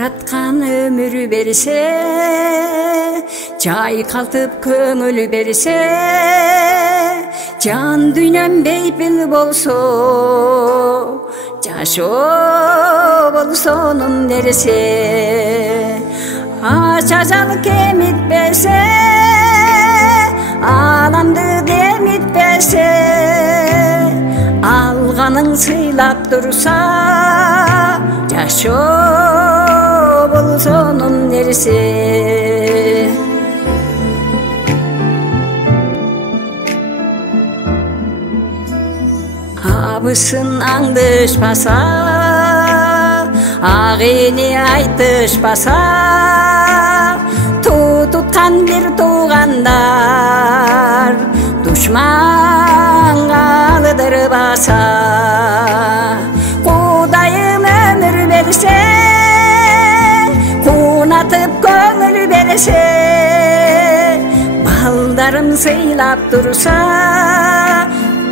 жараткан өмүр берсе, жайкалтып көңүл берсе, жан дүйнөм бейпил болсо, жашоо болсо онун нерсе. Ача жал кемитпесе, аламды демитпесе, алганың сыйлап турса, жашоо болсо онун нерсе. Абысын аңдышпаса, ак эне айтышпаса, туткан бир туугандар душманга алдырбаса, Кудайым өмүр берсе, кунатып көңүл берсе, балдарым сыйлап турса,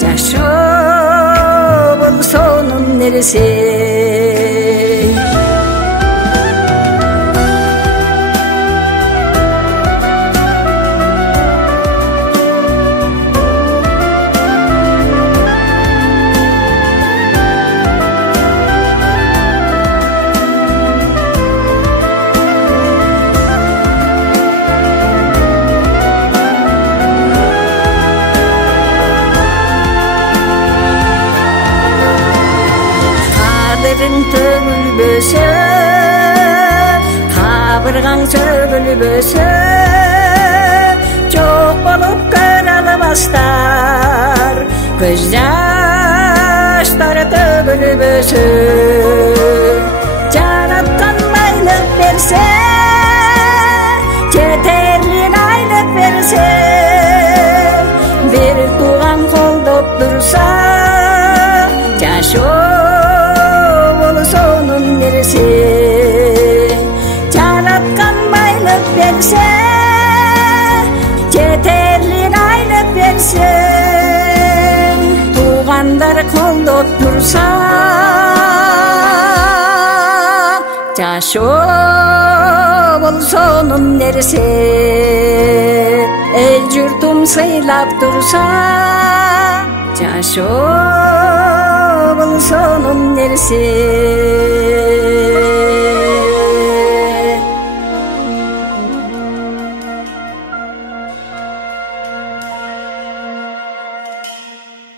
жашоо болсо онун нерсе. Tөгülböse, kabırgaң sөгülböse, жок болуп көрө албастар, көз жаштары төгүлбөсө. Жараткан байлык берсе, жетерлик айлык берсе, бир тууган колдоп турса, жашоо сонун нерсе. Жараткан байлык берсе, жетерлик айлык берсе, туугандар колдоп турса, жашоо болсо онун нерсе. Эл журтум сыйлап турса, жашоо болсо онун нерсе.